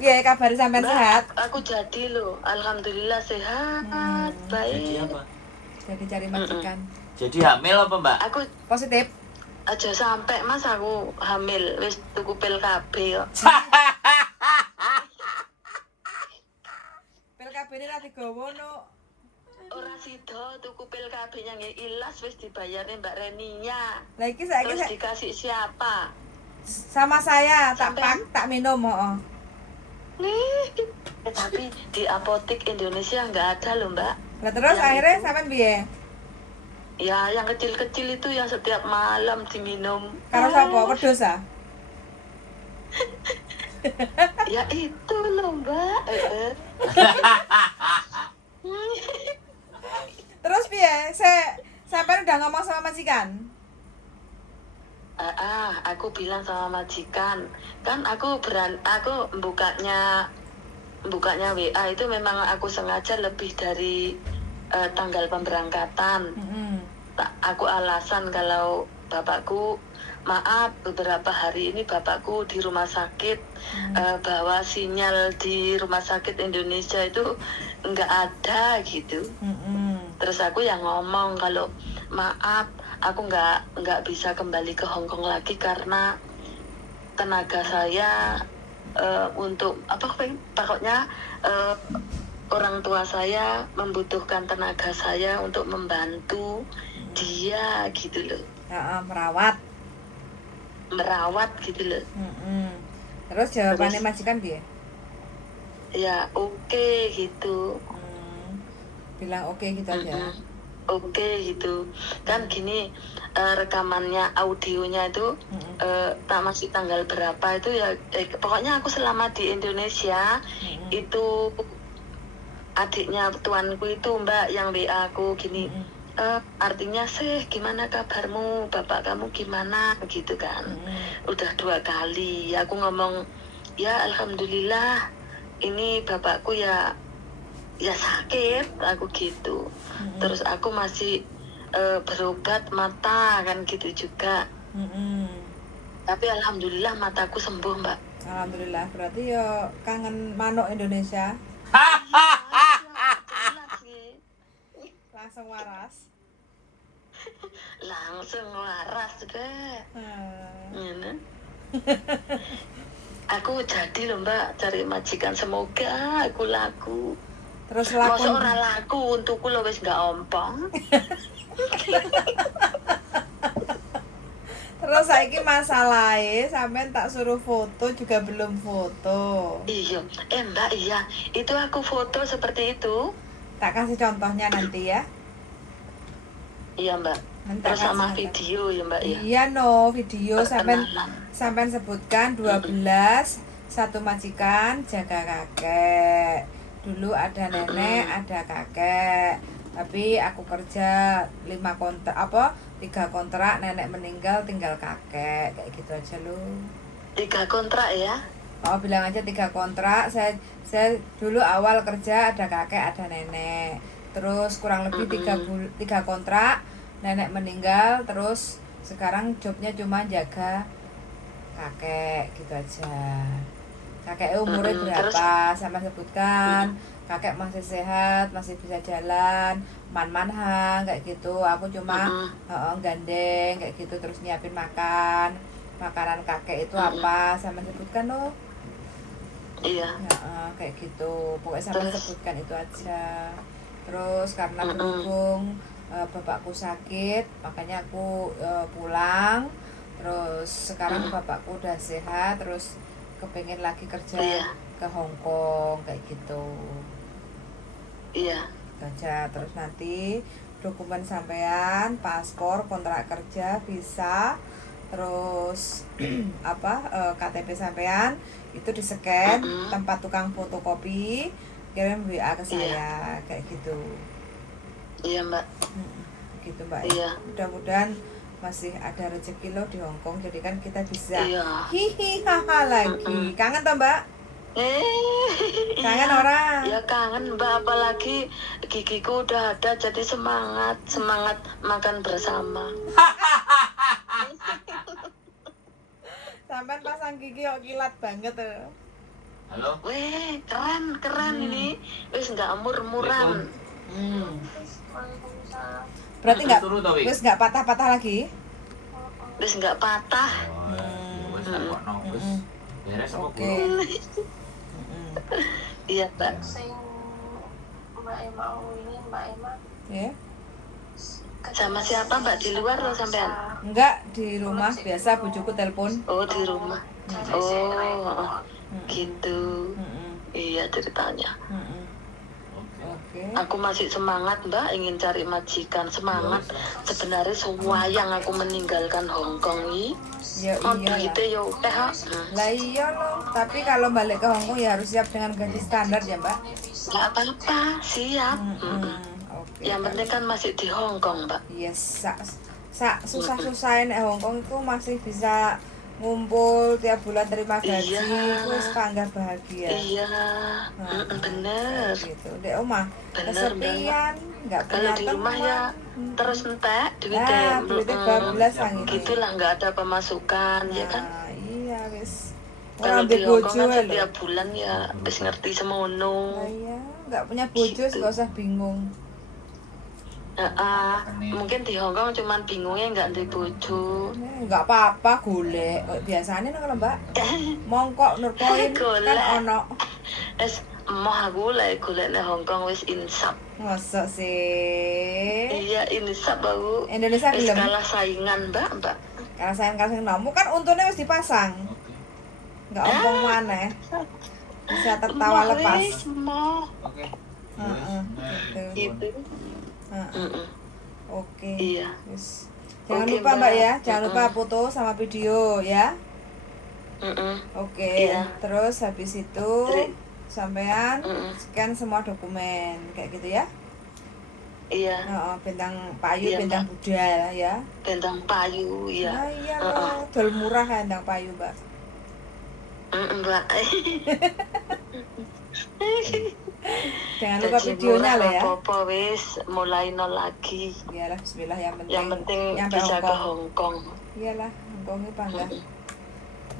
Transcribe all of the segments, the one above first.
Piye kabar sampean sehat? Aku jadi loh, alhamdulillah sehat, baik. Jadi apa? Jadi cari majikan. Jadi hamil apa, Mbak? Aku Positif. aja sampai Mas aku hamil wis tuku pil KB kok. Pil KB ini ra digowo no. Ora sida tuku pil KB yang ilas wis dibayarin Mbak Reninya. Lah iki saiki Terus dikasih siapa? sama saya tak minum, heeh. Tapi di apotek Indonesia nggak ada loh Mbak. Lah terus Yang akhirnya itu. sampean piye? Ya yang kecil-kecil itu yang setiap malam diminum. Karo sapa? Wedhus ah? Ya itu loh Mbak. Terus piye? Sampean udah ngomong sama majikan? Aku bilang sama majikan, kan aku bukanya WA itu memang aku sengaja lebih dari tanggal pemberangkatan. Aku alasan kalau bapakku, maaf beberapa hari ini bapakku di rumah sakit, bahwa sinyal di rumah sakit Indonesia itu nggak ada gitu. Terus aku yang ngomong kalau maaf aku nggak bisa kembali ke Hong Kong lagi karena tenaga saya untuk pokoknya orang tua saya membutuhkan tenaga saya untuk membantu dia gitu loh. Merawat gitu loh. Terus jawabannya majikan piye? Ya oke gitu. Bilang oke gitu aja. Oke gitu kan gini, rekamannya audionya itu tak masih tanggal berapa itu ya, pokoknya aku selama di Indonesia itu adiknya tuanku itu Mbak yang WA aku gini, artinya sih gimana kabarmu, bapak kamu gimana gitu kan. Udah 2 kali aku ngomong ya alhamdulillah ini bapakku ya sakit aku gitu. Terus aku masih berobat mata kan gitu juga. Tapi alhamdulillah mataku sembuh Mbak. Alhamdulillah, berarti yo kangen manuk Indonesia. Langsung waras. Langsung waras deh. Aku jadi loh Mbak cari majikan, semoga aku laku. Terus laku. Masa ora laku untukku lo wis gak ompong. Terus saiki masalahe sampean tak suruh foto juga belum foto. Iya, Mbak iya, itu aku foto seperti itu. Tak kasih contohnya nanti ya. Iya Mbak. Terus sama video ya Mbak ya. Iya no, video sampean sebutkan 12 satu majikan jaga kakek. Dulu ada nenek, ada kakek. Tapi aku kerja 3 kontrak, nenek meninggal tinggal kakek, kayak gitu aja lu. 3 kontrak ya? Oh, bilang aja 3 kontrak. Saya dulu awal kerja ada kakek, ada nenek. Terus kurang lebih 3 kontrak, nenek meninggal, terus sekarang jobnya cuma jaga kakek, gitu aja. Kakek umurnya berapa, sama sebutkan. Kakek masih sehat, masih bisa jalan, man-manhang kayak gitu. Aku cuma gandeng kayak gitu, terus nyiapin makanan kakek itu apa, sama sebutkan loh. Iya. Kayak gitu. Pokoknya sama sebutkan itu aja. Terus karena berhubung bapakku sakit, makanya aku pulang. Terus sekarang bapakku udah sehat, terus kepengen lagi kerja ke Hong Kong kayak gitu. Iya. Kerja terus nanti dokumen sampean, paspor, kontrak kerja, visa, terus KTP sampean itu di-scan, tempat tukang fotokopi, kirim WA ke saya kayak gitu. Iya Mbak. Gitu Mbak. Iya. Mudah-mudahan masih ada rezeki lo di Hong Kong, jadi kan kita bisa hihi haha lagi. Kangen toh Mbak? Kangen orang? Ya kangen Mbak, apalagi gigiku udah ada, jadi semangat makan bersama. Sampai pasang gigi kok kilat banget tuh. Halo. Weh, keren ini. Wis nggak mur-muran. Berarti nggak Turu to, Wi? wis nggak patah-patah lagi? Wis nggak patah. Oh, wis takokno wis. Beres apa Oke. guru? Iya, Mbak. Sing Mbak Emma ini Mbak Emma Ya. Sama siapa Mbak di luar lo sampean? Enggak, di rumah biasa bojoku telepon. Oh, di rumah. Oh, gitu. Iya ceritanya. Oke. Aku masih semangat Mbak, ingin cari majikan. Semangat. Sebenarnya sewayang aku meninggalkan Hong Kong ini. Ya Oh, iyalah. duitnya ya udah. Lah iya loh, tapi kalau balik ke Hong Kong ya harus siap dengan gaji standar ya, Mbak. Nggak apa-apa, siap. Oke. Yang penting kan masih di Hong Kong, Mbak. Yes, susah-susahin Hong Kong itu masih bisa ngumpul tiap bulan terima gaji, Iya. wis panggah bahagia. Iya, bener. Gitu. Dek omah Bener, kesepian, nggak punya Kalau di rumah teman. ya terus entek Nah, duitnya. duitnya bablas angin. Gitulah nggak ada pemasukan, ya kan? Nah, iya wis. Kalau Orang di ambil Hong bojo Kong kan lho. setiap bulan ya habis ngerti semono. Nah, iya, nggak punya bojo Gitu. nggak usah bingung. Mungkin di Hong Kong cuman bingungnya nggak di bojo. Nggak apa-apa golek. Kayak biasanya nih kalau Mbak. Mongkok Nurpoint kan Golek. ono. Es mau aku lah golek di Hong Kong wis insap. Masa sih? Iya insap aku. Indonesia Wis gelem. kalah saingan mbak. Karena sayang nomu kan untungnya wis dipasang. Nggak ompong maneh. Bisa tertawa Mau, lepas. wis, mau. Oke. Heeh, gitu. Gitu. Heeh. Oke. Iya. Wis. Jangan Oke, lupa Mbak ya, Mbak. jangan lupa foto sama video ya. Oke. Iya. Terus habis itu Tri- sampean Mm-mm. scan semua dokumen kayak gitu ya. Iya. Heeh, bintang payu, Iya, bintang budal ya. Bentang payu, iya. Nah, iya loh, dol murah kan bintang payu, Mbak. Mbak. Jangan lupa Gaji videonya murah loh ya. apa-apa wis mulai nol lagi. Iyalah, bismillah Yang penting nyampe bisa Hong ke Kong. Hong Kong. Iyalah, Hong Kong ini bangga.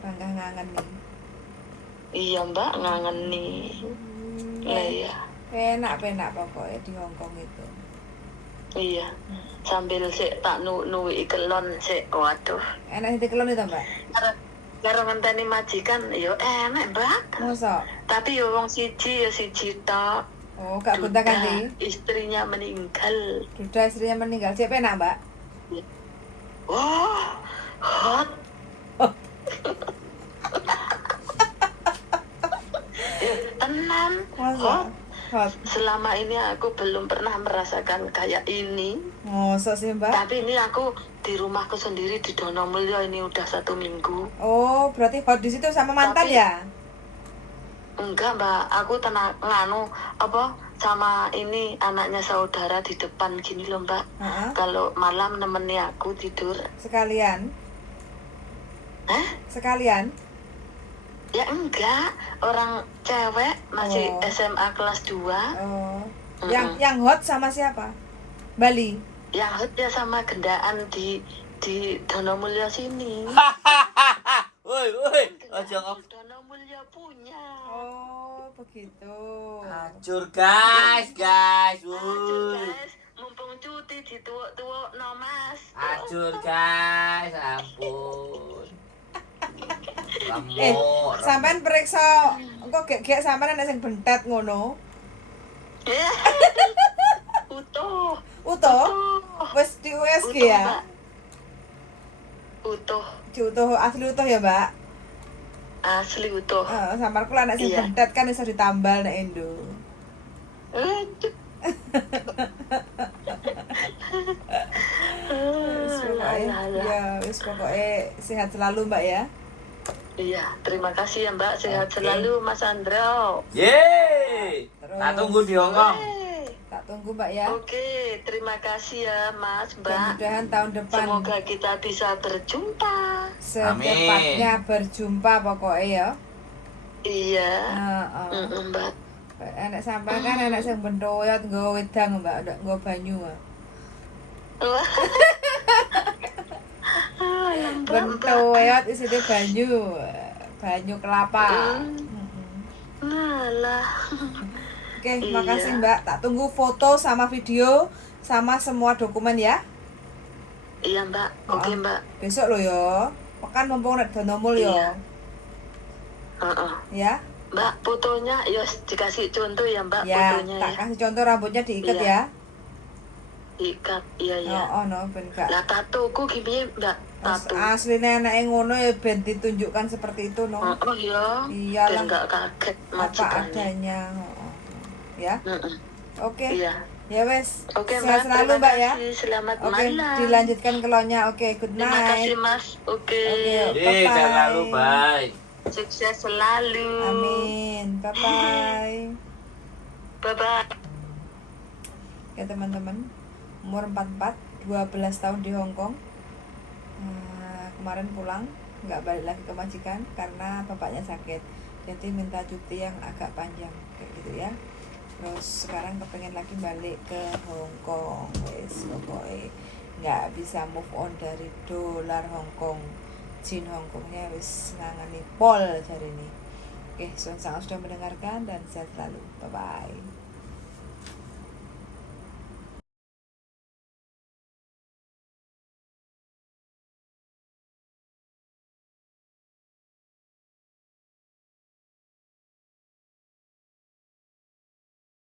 Bangga ngangen nih. Iya mbak ngangen nih. Iya. Penak pokoknya di Hong Kong itu. Iya. Sambil sik tak nuwi kelon sik. Waduh. Enak sih kelon itu, Mbak. Karo ngenteni majikan yo enak mbak. Masa? Tapi yo wong siji tok. Oh, gak gonta ganti. Istrinya meninggal. Duda istrinya meninggal. Cek penak, Mbak. Wah, hot. Tenan. Masa? Hot. Selama ini aku belum pernah merasakan kayak ini. Masa sih, Mbak? Tapi ini aku di rumahku sendiri di Donomulyo ini udah 1 minggu. Oh, berarti hot di situ sama mantan Tapi- ya? Enggak mbak, aku nganu apa sama ini anaknya saudara di depan gini loh mbak. Heeh. Kalau malam nemeni aku tidur. Sekalian. Hah? Sekalian. Ya enggak, orang cewek masih Oh. SMA kelas 2. Oh. Yang hot sama siapa? Bali. Yang hot ya sama gendaan di Donomulyo sini. Woi, aja ngop. Donomulyo punya. Oh, begitu. Acur guys. Acur Woi. guys, mumpung cuti di tuwuk-tuwuk no mas. Acur guys, ampun. Sampean periksa kok gek sampean nek sing bentet ngono. Ya. Utuh. Utuh? Wis di USG Utuh, ya? Mbak. Utuh. Utuh asli utuh ya, Mbak? Asli utuh. Samar kula nek sing Iya. bentet kan iso ditambal nek Indo. Aduh. Wis pokoke Alah. ya, wis pokoke sehat selalu, Mbak ya. Iya, terima kasih ya Mbak. Sehat Oke. selalu Mas Andro. Yeay. Terus- Tak tunggu di Hong Kong. Hey. Tak tunggu, Mbak ya. Oke, terima kasih ya Mas Mbak. Mudah-mudahan tahun depan Semoga kita bisa berjumpa. secepatnya berjumpa pokoknya ya. Iya. Heeh. Mbak. Enak sampai kan enak sing bentoyot nggo wedang, Mbak, ndak nggo banyu. Wah. Lembab, Mbak. Bentoyot isine banyu kelapa. Mm. Heeh. Ngalah. Oke, Iya. makasih Mbak. Tak tunggu foto sama video sama semua dokumen ya. Iya Mbak, oke Oh, Mbak. besok lo yo. Pekan mumpung nek donomul yo. Iya. Heeh. Ya. Mbak, fotonya yos dikasih contoh ya Mbak, Ya, fotonya tak ya. kasih contoh rambutnya diikat Iya. ya. Ikat, iya ya. Oh, no ben gak. Lah tatoku gimana Mbak? Tato. Aslinya anake ngono ya ben ditunjukkan seperti itu no. Oh iya. Iyalah. Biar nggak kaget Apa majikannya. adanya. Oh. Ya. Mm-mm. Oke. Iya. Ya wes. Oke Sehat Mbak, selalu terima Mbak ya. kasih. Selamat Oke, malam. dilanjutkan kelonya. Oke, good Terima night. kasih Mas. Oke. Oke. Yeay, Bye-bye. jangan lalu, bye. Sukses selalu. Amin. Bye bye. Bye bye. Oke teman-teman, umur 44, 12 tahun di Hong Kong. Kemarin pulang, nggak balik lagi ke majikan karena bapaknya sakit. Jadi minta cuti yang agak panjang kayak gitu ya. Terus sekarang kepengen lagi balik ke Hong Kong. Wes pokoknya nggak bisa move on dari dolar Hong Kong. Jin Hong Kongnya wis ngangani pol hari ini. Oke, sudah mendengarkan dan sehat selalu. Bye bye.